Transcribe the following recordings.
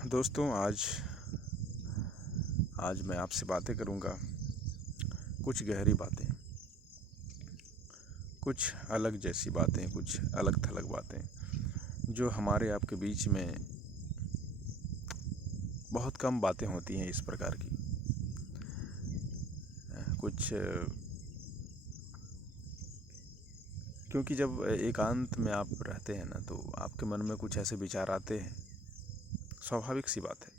दोस्तों आज आज मैं आपसे बातें करूंगा। कुछ गहरी बातें, कुछ अलग जैसी बातें, कुछ अलग थलग बातें जो हमारे आपके बीच में बहुत कम बातें होती हैं इस प्रकार की। कुछ क्योंकि जब एकांत में आप रहते हैं ना, तो आपके मन में कुछ ऐसे विचार आते हैं। स्वाभाविक सी बात है,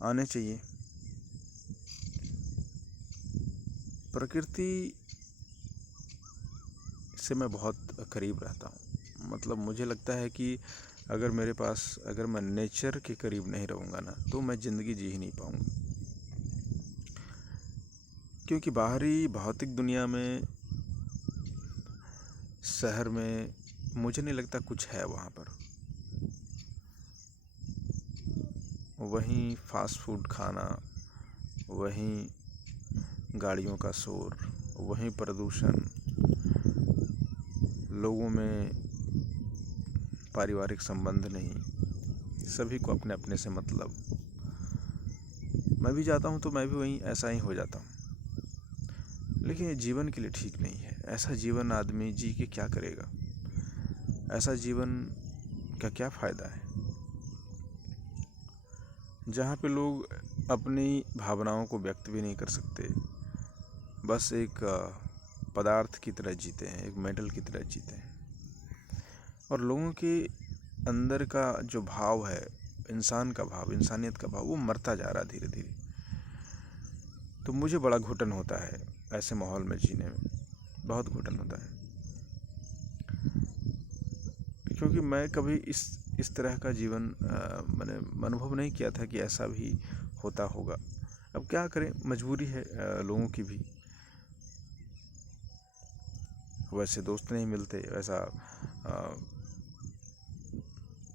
आने चाहिए। प्रकृति से मैं बहुत करीब रहता हूँ। मतलब मुझे लगता है कि अगर मैं नेचर के करीब नहीं रहूँगा ना, तो मैं ज़िंदगी जी ही नहीं पाऊँगा। क्योंकि बाहरी भौतिक दुनिया में, शहर में, मुझे नहीं लगता कुछ है वहाँ पर। वहीं फास्ट फूड खाना, वहीं गाड़ियों का शोर, वहीं प्रदूषण, लोगों में पारिवारिक संबंध नहीं, सभी को अपने अपने से मतलब। मैं भी जाता हूँ तो मैं भी वहीं ऐसा ही हो जाता हूँ। लेकिन ये जीवन के लिए ठीक नहीं है। ऐसा जीवन आदमी जी के क्या करेगा? ऐसा जीवन का क्या फ़ायदा है जहाँ पे लोग अपनी भावनाओं को व्यक्त भी नहीं कर सकते, बस एक पदार्थ की तरह जीते हैं, एक मेटल की तरह जीते हैं। और लोगों के अंदर का जो भाव है, इंसान का भाव, इंसानियत का भाव, वो मरता जा रहा धीरे धीरे। तो मुझे बड़ा घुटन होता है ऐसे माहौल में जीने में, बहुत घुटन होता है। क्योंकि मैं कभी इस तरह का जीवन मैंने अनुभव नहीं किया था कि ऐसा भी होता होगा। अब क्या करें, मजबूरी है लोगों की भी। वैसे दोस्त नहीं मिलते वैसा,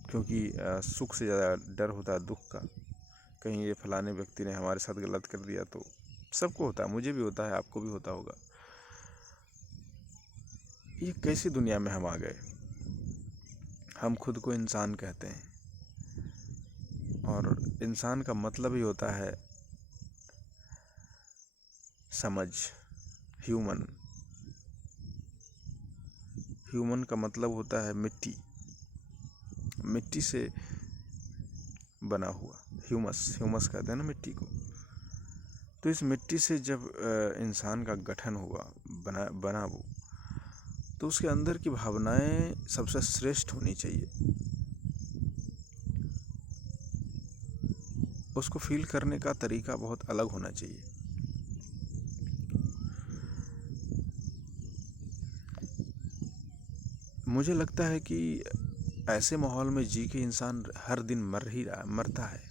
क्योंकि सुख से ज़्यादा डर होता है दुख का। कहीं ये फलाने व्यक्ति ने हमारे साथ गलत कर दिया तो सबको होता है, मुझे भी होता है, आपको भी होता होगा। ये कैसी दुनिया में हम आ गए? हम खुद को इंसान कहते हैं, और इंसान का मतलब ही होता है समझ, ह्यूमन। ह्यूमन का मतलब होता है मिट्टी, मिट्टी से बना हुआ। ह्यूमस कहते हैं ना मिट्टी को। तो इस मिट्टी से जब इंसान का गठन हुआ, बना वो, तो उसके अंदर की भावनाएं सबसे श्रेष्ठ होनी चाहिए। उसको फील करने का तरीका बहुत अलग होना चाहिए। मुझे लगता है कि ऐसे माहौल में जी के इंसान हर दिन मरता है,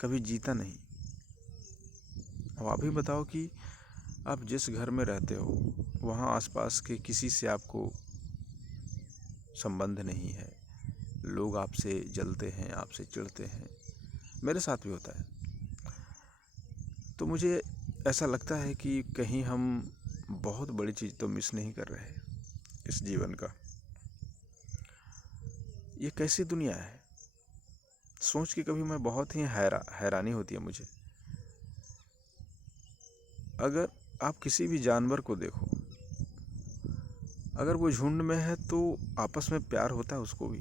कभी जीता नहीं। अब आप ही बताओ कि आप जिस घर में रहते हो, वहाँ आसपास के किसी से आपको संबंध नहीं है, लोग आपसे जलते हैं, आपसे चिढ़ते हैं। मेरे साथ भी होता है। तो मुझे ऐसा लगता है कि कहीं हम बहुत बड़ी चीज़ तो मिस नहीं कर रहे इस जीवन का। ये कैसी दुनिया है, सोच के कभी मैं बहुत ही हैरानी होती है मुझे। अगर आप किसी भी जानवर को देखो, अगर वो झुंड में है तो आपस में प्यार होता है उसको भी।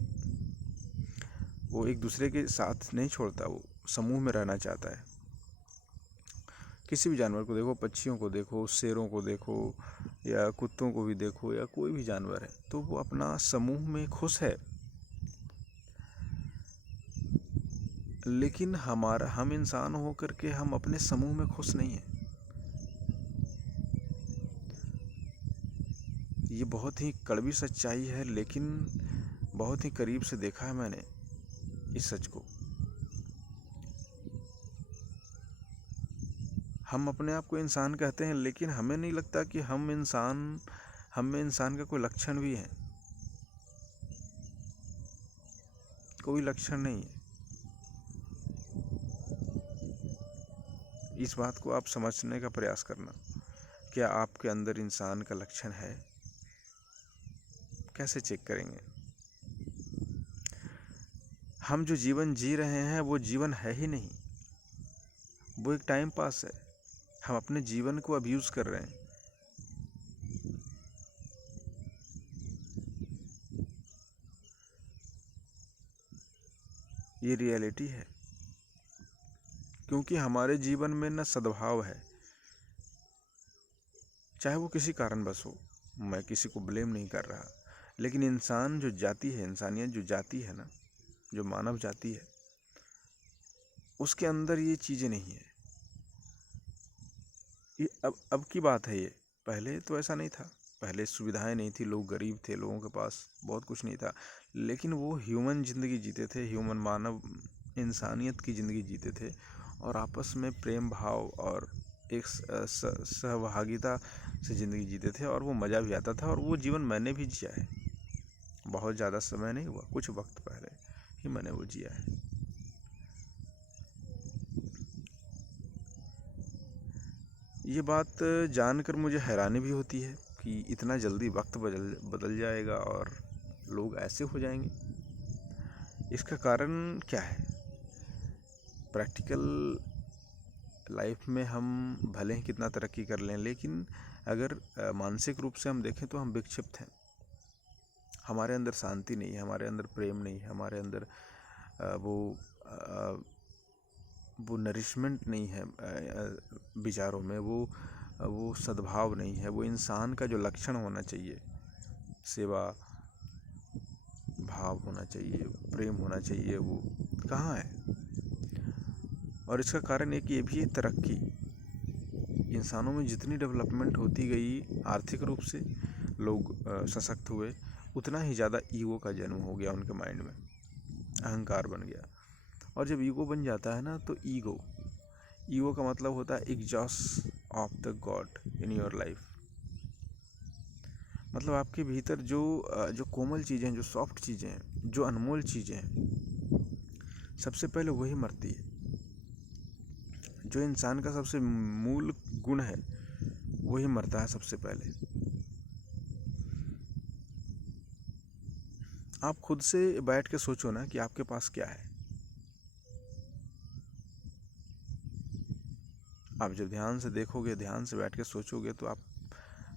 वो एक दूसरे के साथ नहीं छोड़ता, वो समूह में रहना चाहता है। किसी भी जानवर को देखो, पक्षियों को देखो, शेरों को देखो, या कुत्तों को भी देखो, या कोई भी जानवर है, तो वो अपना समूह में खुश है। लेकिन हम इंसान होकर के हम अपने समूह में खुश नहीं हैं। ये बहुत ही कड़वी सच्चाई है, लेकिन बहुत ही करीब से देखा है मैंने इस सच को। हम अपने आप को इंसान कहते हैं, लेकिन हमें नहीं लगता कि हम में इंसान का कोई लक्षण भी है। कोई लक्षण नहीं है। इस बात को आप समझने का प्रयास करना। क्या आपके अंदर इंसान का लक्षण है? कैसे चेक करेंगे? हम जो जीवन जी रहे हैं वो जीवन है ही नहीं, वो एक टाइम पास है। हम अपने जीवन को अब्यूज़ कर रहे हैं। ये रियलिटी है, क्योंकि हमारे जीवन में न सद्भाव है, चाहे वो किसी कारणवश हो। मैं किसी को ब्लेम नहीं कर रहा, लेकिन इंसान जो जाति है, इंसानियत जो जाति है ना, जो मानव जाति है, उसके अंदर ये चीज़ें नहीं है। ये अब की बात है ये, पहले तो ऐसा नहीं था। पहले सुविधाएं नहीं थी, लोग गरीब थे, लोगों के पास बहुत कुछ नहीं था, लेकिन वो ह्यूमन ज़िंदगी जीते थे, ह्यूमन मानव इंसानियत की ज़िंदगी जीते थे, और आपस में प्रेम भाव और एक सहभागिता से ज़िंदगी जीते थे, और वो मज़ा भी आता था। और वो जीवन मैंने भी जिया है, बहुत ज़्यादा समय नहीं हुआ, कुछ वक्त पहले ही मैंने वो जिया है। ये बात जानकर मुझे हैरानी भी होती है कि इतना जल्दी वक्त बदल जाएगा और लोग ऐसे हो जाएंगे। इसका कारण क्या है? प्रैक्टिकल लाइफ में हम भले ही कितना तरक्की कर लें, लेकिन अगर मानसिक रूप से हम देखें तो हम विक्षिप्त हैं। हमारे अंदर शांति नहीं है, हमारे अंदर प्रेम नहीं है, हमारे अंदर वो नरिशमेंट नहीं है विचारों में, वो सद्भाव नहीं है, वो इंसान का जो लक्षण होना चाहिए, सेवा भाव होना चाहिए, प्रेम होना चाहिए, वो कहाँ है? और इसका कारण एक ये भी है, तरक्की। इंसानों में जितनी डेवलपमेंट होती गई आर्थिक रूप से, लोग सशक्त हुए, उतना ही ज़्यादा ईगो का जन्म हो गया उनके माइंड में, अहंकार बन गया। और जब ईगो बन जाता है ना, तो ईगो का मतलब होता है exhaust of the God in your life. मतलब आपके भीतर जो कोमल चीज़ें हैं, जो सॉफ्ट चीज़ें हैं, जो अनमोल चीज़ें हैं, सबसे पहले वही मरती है। जो इंसान का सबसे मूल गुण है वही मरता है सबसे पहले। आप खुद से बैठ के सोचो ना कि आपके पास क्या है। आप जब ध्यान से देखोगे, ध्यान से बैठ के सोचोगे, तो आप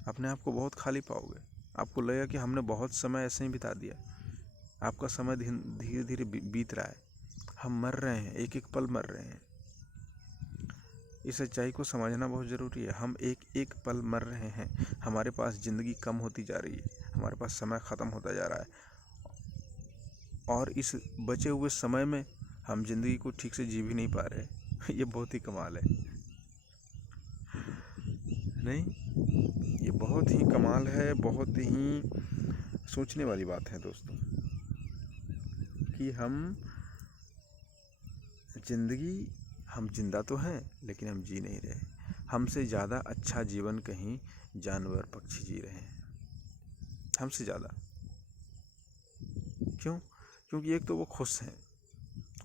अपने आप को बहुत खाली पाओगे। आपको लगेगा कि हमने बहुत समय ऐसे ही बिता दिया। आपका समय धीरे धीरे बीत रहा है, हम मर रहे हैं, एक एक पल मर रहे हैं। इस सच्चाई को समझना बहुत ज़रूरी है। हम एक एक पल मर रहे हैं, हमारे पास ज़िंदगी कम होती जा रही है, हमारे पास समय ख़त्म होता जा रहा है, और इस बचे हुए समय में हम ज़िंदगी को ठीक से जी भी नहीं पा रहे। ये बहुत ही कमाल है, नहीं? ये बहुत ही कमाल है, बहुत ही सोचने वाली बात है दोस्तों, कि हम जिंदा तो हैं, लेकिन हम जी नहीं रहे। हमसे ज़्यादा अच्छा जीवन कहीं जानवर पक्षी जी रहे हैं, हमसे ज़्यादा। क्यों? क्योंकि एक तो वो खुश हैं,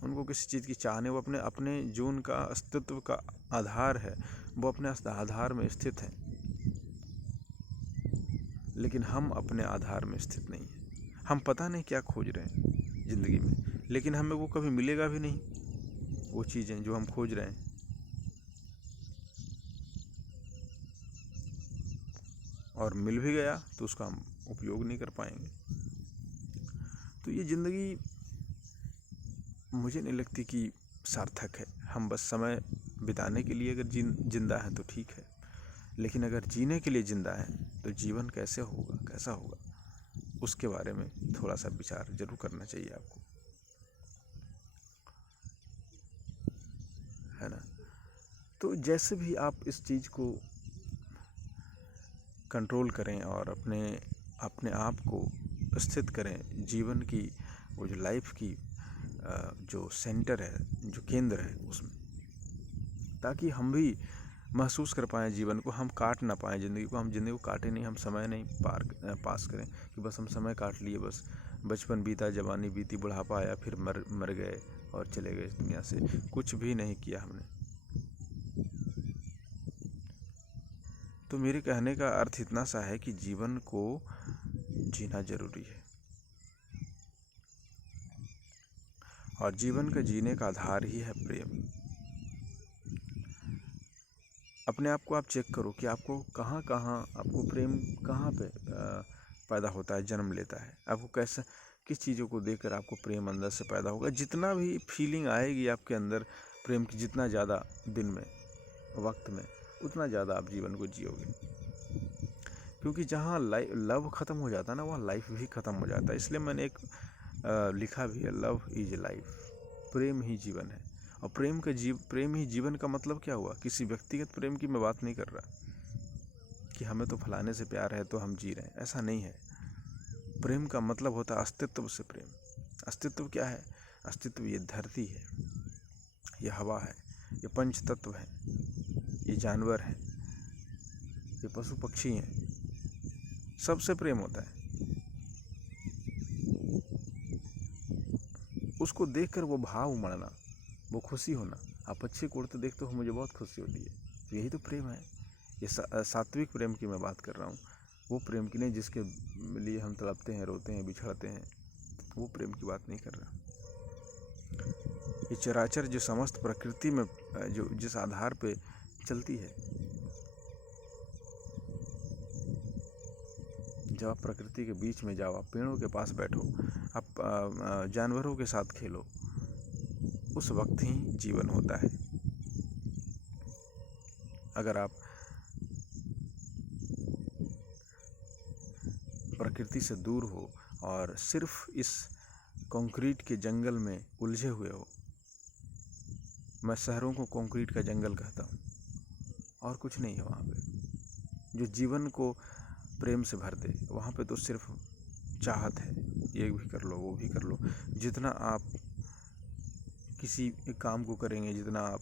उनको किसी चीज़ की चाह नहीं, वो अपने अपने जो उनका अस्तित्व का आधार है, वो अपने आधार में स्थित हैं। लेकिन हम अपने आधार में स्थित नहीं हैं। हम पता नहीं क्या खोज रहे हैं ज़िंदगी में, लेकिन हमें वो कभी मिलेगा भी नहीं, वो चीज़ें जो हम खोज रहे हैं। और मिल भी गया तो उसका हम उपयोग नहीं कर पाएंगे। तो ये ज़िंदगी मुझे नहीं लगती कि सार्थक है। हम बस समय बिताने के लिए अगर जिंदा हैं तो ठीक है, लेकिन अगर जीने के लिए जिंदा हैं तो जीवन कैसे होगा, कैसा होगा, उसके बारे में थोड़ा सा विचार जरूर करना चाहिए आपको, है ना? तो जैसे भी आप इस चीज़ को कंट्रोल करें और अपने आप को स्थित करें जीवन की, वो जो लाइफ की जो सेंटर है, जो केंद्र है उसमें, ताकि हम भी महसूस कर पाएँ जीवन को, हम काट ना पाएँ ज़िंदगी को। हम ज़िंदगी को काटें नहीं, हम समय नहीं पास करें कि बस हम समय काट लिए, बस बचपन बीता, जवानी बीती, बुढ़ापा आया, फिर मर गए और चले गए इस दुनिया से। कुछ भी नहीं किया हमने। तो मेरे कहने का अर्थ इतना सा है कि जीवन को जीना जरूरी है, और जीवन का जीने का आधार ही है प्रेम। अपने आप को आप चेक करो कि आपको कहाँ कहाँ आपको प्रेम कहाँ पे पैदा होता है, जन्म लेता है। आपको कैसे, किस चीज़ों को देखकर आपको प्रेम अंदर से पैदा होगा। जितना भी फीलिंग आएगी आपके अंदर प्रेम की, जितना ज़्यादा दिन में, वक्त में, उतना ज़्यादा आप जीवन को जियोगे। क्योंकि जहाँ लव ख़त्म हो जाता है ना, वहाँ लाइफ भी ख़त्म हो जाता है। इसलिए मैंने एक लिखा भी है, लव इज लाइफ, प्रेम ही जीवन है। और प्रेम ही जीवन का मतलब क्या हुआ? किसी व्यक्तिगत प्रेम की मैं बात नहीं कर रहा कि हमें तो फलाने से प्यार है तो हम जी रहे हैं, ऐसा नहीं है। प्रेम का मतलब होता है अस्तित्व से प्रेम। अस्तित्व क्या है? अस्तित्व ये धरती है, ये हवा है, ये पंच तत्व है, ये जानवर है, ये पशु पक्षी हैं, सबसे प्रेम होता है। उसको देखकर वो भाव उमड़ना, वो खुशी होना। आप पक्षी को उड़ते देखते हो, मुझे बहुत खुशी होती है, तो यही तो प्रेम है। ये सात्विक प्रेम की मैं बात कर रहा हूँ, वो प्रेम की नहीं जिसके लिए हम तड़पते हैं, रोते हैं, बिछड़ते हैं, वो प्रेम की बात नहीं कर रहा। ये चराचर जो समस्त प्रकृति में जो जिस आधार पे चलती है, जब आप प्रकृति के बीच में जाओ, आप पेड़ों के पास बैठो, आप जानवरों के साथ खेलो, उस वक्त ही जीवन होता है। अगर आप प्रकृति से दूर हो और सिर्फ इस कंक्रीट के जंगल में उलझे हुए हो, मैं शहरों को कंक्रीट का जंगल कहता हूँ, और कुछ नहीं है वहाँ पे जो जीवन को प्रेम से भर दे। वहाँ पे तो सिर्फ चाहत है, ये भी कर लो, वो भी कर लो। जितना आप किसी काम को करेंगे, जितना आप,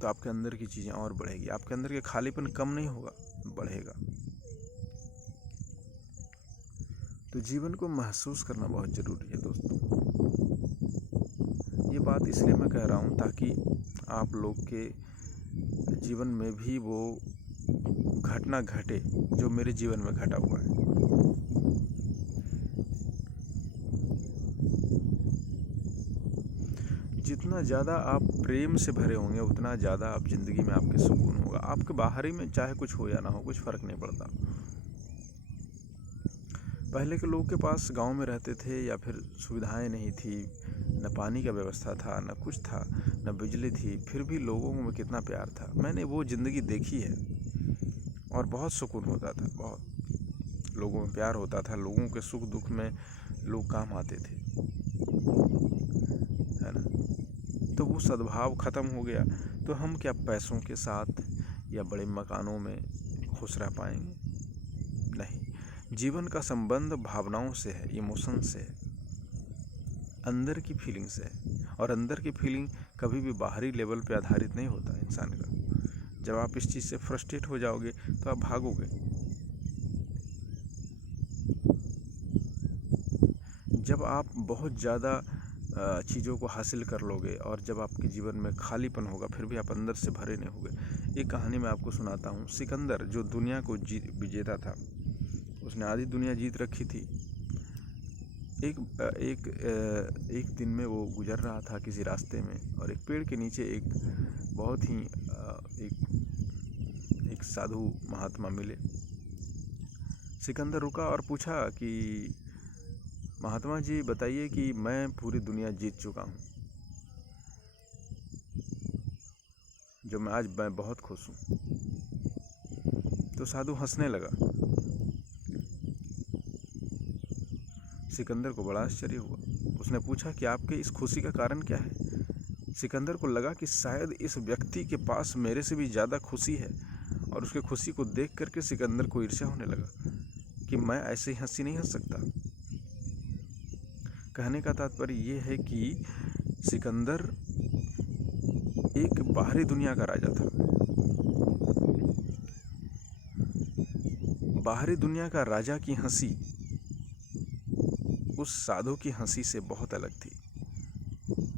तो आपके अंदर की चीज़ें और बढ़ेगी, आपके अंदर के खालीपन कम नहीं होगा, बढ़ेगा। तो जीवन को महसूस करना बहुत ज़रूरी है दोस्तों। ये बात इसलिए मैं कह रहा हूँ ताकि आप लोग के जीवन में भी वो घटना घटे जो मेरे जीवन में घटा हुआ है। जितना ज़्यादा आप प्रेम से भरे होंगे, उतना ज़्यादा आप ज़िंदगी में आपके सुकून होगा। आपके बाहरी में चाहे कुछ हो या ना हो, कुछ फ़र्क नहीं पड़ता। पहले के लोगों के पास गांव में रहते थे, या फिर सुविधाएं नहीं थी, न पानी का व्यवस्था था, न कुछ था, न बिजली थी, फिर भी लोगों में कितना प्यार था। मैंने वो ज़िंदगी देखी है और बहुत सुकून होता था, बहुत लोगों में प्यार होता था, लोगों के सुख दुख में लोग काम आते थे, है ना। तो वो सद्भाव ख़त्म हो गया, तो हम क्या पैसों के साथ या बड़े मकानों में खुश रह पाएंगे? नहीं। जीवन का संबंध भावनाओं से है, इमोशन से है, अंदर की फीलिंग से है। और अंदर की फीलिंग कभी भी बाहरी लेवल पे आधारित नहीं होता इंसान का। जब आप इस चीज़ से फ्रस्ट्रेट हो जाओगे तो आप भागोगे। जब आप बहुत ज़्यादा चीज़ों को हासिल कर लोगे और जब आपके जीवन में खालीपन होगा, फिर भी आप अंदर से भरे नहीं होगे। एक कहानी मैं आपको सुनाता हूँ। सिकंदर जो दुनिया को विजेता था, उसने आधी दुनिया जीत रखी थी। एक दिन में वो गुजर रहा था किसी रास्ते में, और एक पेड़ के नीचे एक बहुत ही एक साधु महात्मा मिले। सिकंदर रुका और पूछा कि महात्मा जी बताइए कि मैं पूरी दुनिया जीत चुका हूँ, जो मैं बहुत खुश हूँ। तो साधु हंसने लगा। सिकंदर को बड़ा आश्चर्य हुआ। उसने पूछा कि आपके इस खुशी का कारण क्या है? सिकंदर को लगा कि शायद इस व्यक्ति के पास मेरे से भी ज़्यादा खुशी है, और उसके खुशी को देख करके सिकंदर को ईर्ष्या होने लगा कि मैं ऐसे ही हंसी नहीं हंस सकता। कहने का तात्पर्य ये है कि सिकंदर एक बाहरी दुनिया का राजा था। बाहरी दुनिया का राजा की हंसी उस साधु की हंसी से बहुत अलग थी।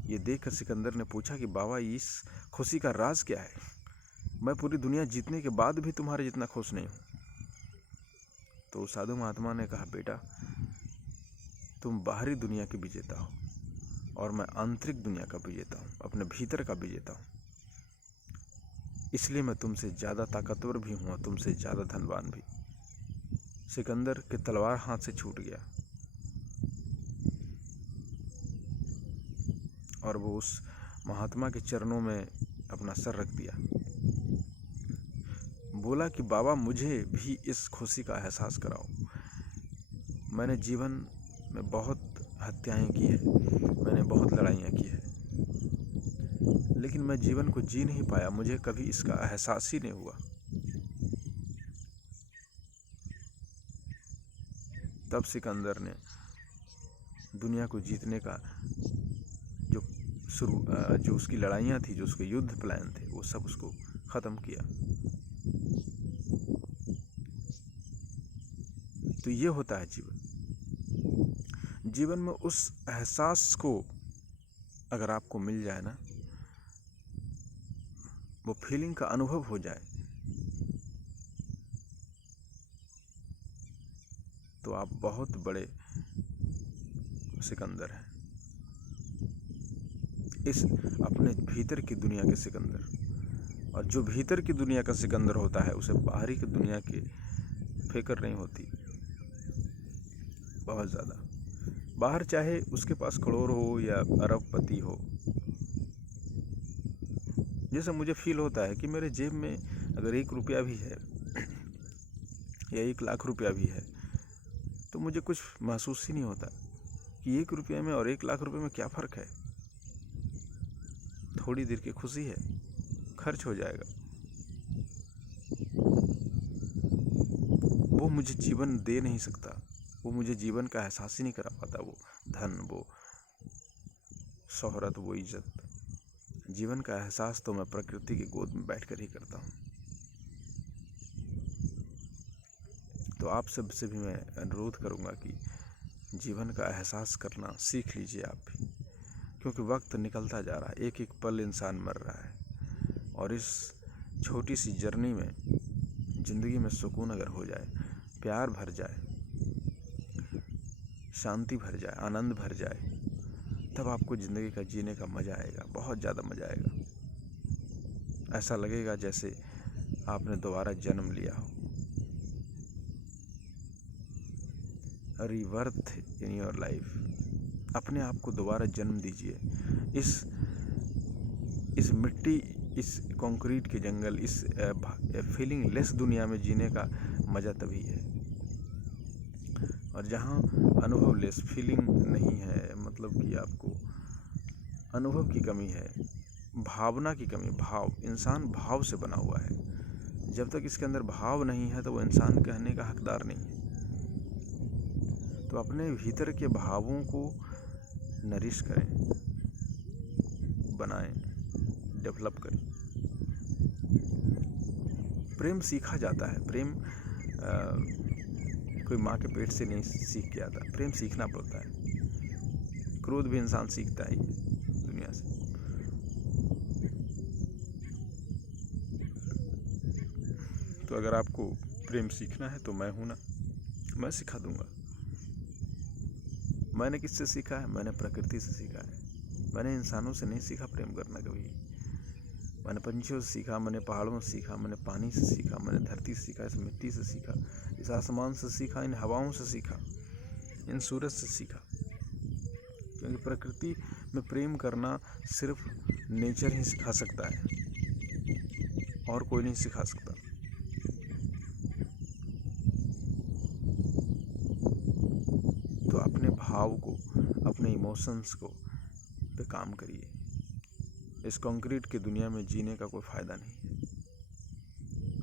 ये देखकर सिकंदर ने पूछा कि बाबा, इस खुशी का राज क्या है? मैं पूरी दुनिया जीतने के बाद भी तुम्हारे जितना खुश नहीं हूँ। तो साधु महात्मा ने कहा, बेटा, तुम बाहरी दुनिया के विजेता हो, और मैं आंतरिक दुनिया का विजेता हूँ, अपने भीतर का विजेता हूँ। इसलिए मैं तुमसे ज़्यादा ताकतवर भी हूँ और तुमसे ज़्यादा धनवान भी। सिकंदर के तलवार हाथ से छूट गया और वो उस महात्मा के चरणों में अपना सर रख दिया। बोला कि बाबा, मुझे भी इस खुशी का एहसास कराओ। मैंने जीवन में बहुत हत्याएं की है, मैंने बहुत लड़ाइयाँ की है, लेकिन मैं जीवन को जी नहीं पाया, मुझे कभी इसका एहसास ही नहीं हुआ। तब सिकंदर ने दुनिया को जीतने का जो उसकी लड़ाइयाँ थी, जो उसके युद्ध प्लान थे, वो सब उसको ख़त्म किया। तो ये होता है जीवन। जीवन में उस एहसास को अगर आपको मिल जाए ना, वो फीलिंग का अनुभव हो जाए, तो आप बहुत बड़े सिकंदर हैं। इस अपने भीतर की दुनिया के सिकंदर। और जो भीतर की दुनिया का सिकंदर होता है, उसे बाहरी की दुनिया की फिक्र नहीं होती बहुत ज़्यादा। बाहर चाहे उसके पास करोड़ हो या अरबपति हो, जैसे मुझे फील होता है कि मेरे जेब में अगर 1 रुपया भी है या 1 लाख रुपया भी है, तो मुझे कुछ महसूस ही नहीं होता कि 1 रुपये में और 1 लाख रुपये में क्या फ़र्क है। थोड़ी देर की खुशी है, खर्च हो जाएगा। वो मुझे जीवन दे नहीं सकता, वो मुझे जीवन का एहसास ही नहीं करा पाता। वो धन, वो शोहरत, वो इज्जत, जीवन का एहसास तो मैं प्रकृति की गोद में बैठकर ही करता हूँ। तो आप सबसे भी मैं अनुरोध करूँगा कि जीवन का एहसास करना सीख लीजिए आप भी, क्योंकि वक्त निकलता जा रहा है, एक एक पल इंसान मर रहा है। और इस छोटी सी जर्नी में ज़िंदगी में सुकून अगर हो जाए, प्यार भर जाए, शांति भर जाए, आनंद भर जाए, तब आपको ज़िंदगी का जीने का मज़ा आएगा, बहुत ज़्यादा मज़ा आएगा। ऐसा लगेगा जैसे आपने दोबारा जन्म लिया हो। Rebirth in your life. अपने आप को दोबारा जन्म दीजिए। इस मिट्टी, इस कंक्रीट के जंगल, इस फीलिंग लेस दुनिया में जीने का मज़ा तभी है। और जहाँ अनुभव लेस, फीलिंग नहीं है, मतलब कि आपको अनुभव की कमी है, भावना की कमी। इंसान भाव से बना हुआ है। जब तक इसके अंदर भाव नहीं है तो वो इंसान कहने का हकदार नहीं है। तो अपने भीतर के भावों को नरिश करें, बनाएं, डेवलप करें। प्रेम सीखा जाता है। प्रेम कोई माँ के पेट से नहीं सीख के आता, प्रेम सीखना पड़ता है। क्रोध भी इंसान सीखता है दुनिया से। तो अगर आपको प्रेम सीखना है तो मैं हूं ना, मैं सिखा दूंगा। मैंने किससे सीखा है? मैंने प्रकृति से सीखा है। मैंने इंसानों से नहीं सीखा प्रेम करना कभी। मैंने पंछियों से सीखा, मैंने पहाड़ों से सीखा, मैंने पानी से सीखा, मैंने धरती से सीखा, इस मिट्टी से सीखा, इस आसमान से सीखा, इन हवाओं से सीखा, इन सूरज से सीखा। क्योंकि प्रकृति में प्रेम करना सिर्फ नेचर ही सिखा सकता है, और कोई नहीं सिखा सकता। तो अपने भाव को, अपने इमोशंस को पे काम करिए। इस कंक्रीट की दुनिया में जीने का कोई फ़ायदा नहीं है।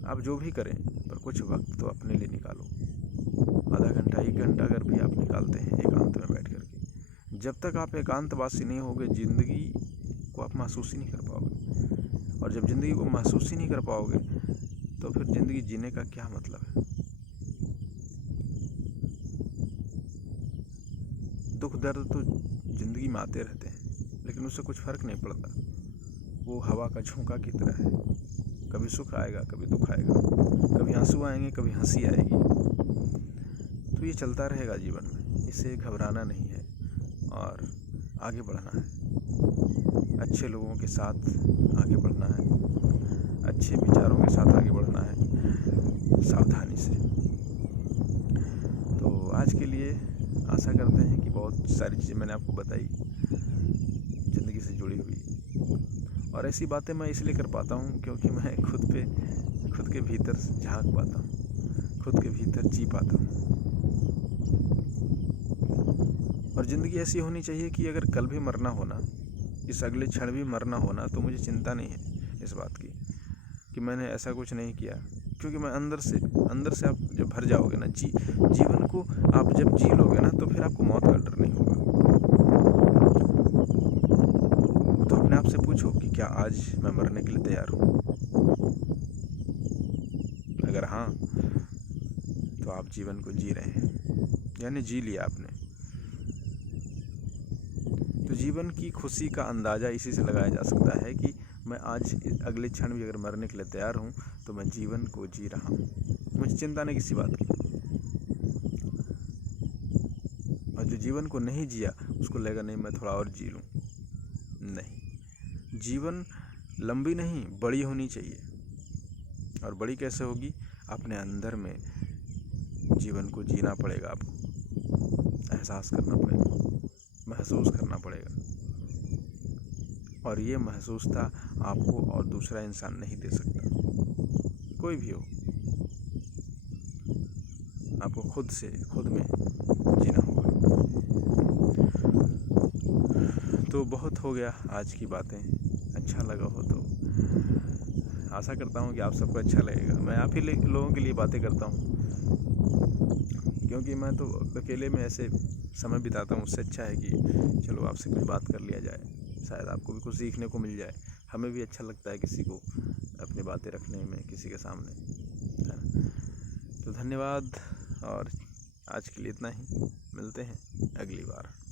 आप जो भी करें, पर कुछ वक्त तो अपने लिए निकालो। आधा घंटा, 1 घंटा अगर भी आप निकालते हैं एकांत में बैठ करके, जब तक आप एकांतवासी नहीं होगे, ज़िंदगी को आप महसूस ही नहीं कर पाओगे। और जब ज़िंदगी को महसूस ही नहीं कर पाओगे, तो फिर ज़िंदगी जीने का क्या मतलब है? दुख दर्द तो ज़िंदगी में आते रहते हैं, लेकिन उससे कुछ फ़र्क नहीं पड़ता। वो हवा का झोंका की तरह है। कभी सुख आएगा, कभी दुख आएगा, कभी आंसू आएंगे, कभी हंसी आएगी। तो ये चलता रहेगा जीवन में, इससे घबराना नहीं है। और आगे बढ़ना है, अच्छे लोगों के साथ आगे बढ़ना है, अच्छे विचारों के साथ आगे बढ़ना है, सावधानी से। तो आज के लिए आशा करते हैं कि बहुत सारी चीज़ें मैंने आपको बताई ज़िंदगी से जुड़ी हुई, और ऐसी बातें मैं इसलिए कर पाता हूँ क्योंकि मैं खुद के भीतर झांक पाता हूँ, खुद के भीतर जी पाता हूँ। और ज़िंदगी ऐसी होनी चाहिए कि अगर कल भी मरना होना, इस अगले क्षण भी मरना होना, तो मुझे चिंता नहीं है इस बात की कि मैंने ऐसा कुछ नहीं किया, क्योंकि मैं अंदर से आप जब भर जाओगे ना, जीवन को आप जब जी लोगे ना, तो फिर आपको मौत का डर नहीं होगा। तो अपने आप से पूछो कि क्या आज मैं मरने के लिए तैयार हूँ? अगर हाँ, तो आप जीवन को जी रहे हैं, यानी जी लिया आपने। तो जीवन की खुशी का अंदाज़ा इसी से लगाया जा सकता है कि मैं आज अगले क्षण भी अगर मरने के लिए तैयार हूँ, तो मैं जीवन को जी रहा हूँ, मुझे चिंता नहीं किसी बात की। और जो जीवन को नहीं जिया, उसको लगेगा नहीं मैं थोड़ा और जी लूँ। नहीं, जीवन लंबी नहीं, बड़ी होनी चाहिए। और बड़ी कैसे होगी? अपने अंदर में जीवन को जीना पड़ेगा, आपको एहसास करना पड़ेगा, महसूस करना पड़ेगा। और ये महसूसता आपको और दूसरा इंसान नहीं दे सकता, कोई भी हो। आपको खुद में जीना होगा। तो बहुत हो गया आज की बातें, अच्छा लगा हो तो आशा करता हूँ कि आप सबको अच्छा लगेगा। मैं आप ही लोगों के लिए बातें करता हूँ, क्योंकि मैं तो अकेले में ऐसे समय बिताता हूँ। उससे अच्छा है कि चलो आपसे कुछ बात कर लिया जाए, शायद आपको भी कुछ सीखने को मिल जाए। हमें भी अच्छा लगता है किसी को अपनी बातें रखने में, किसी के सामने, है ना। तो धन्यवाद, और आज के लिए इतना ही। मिलते हैं अगली बार।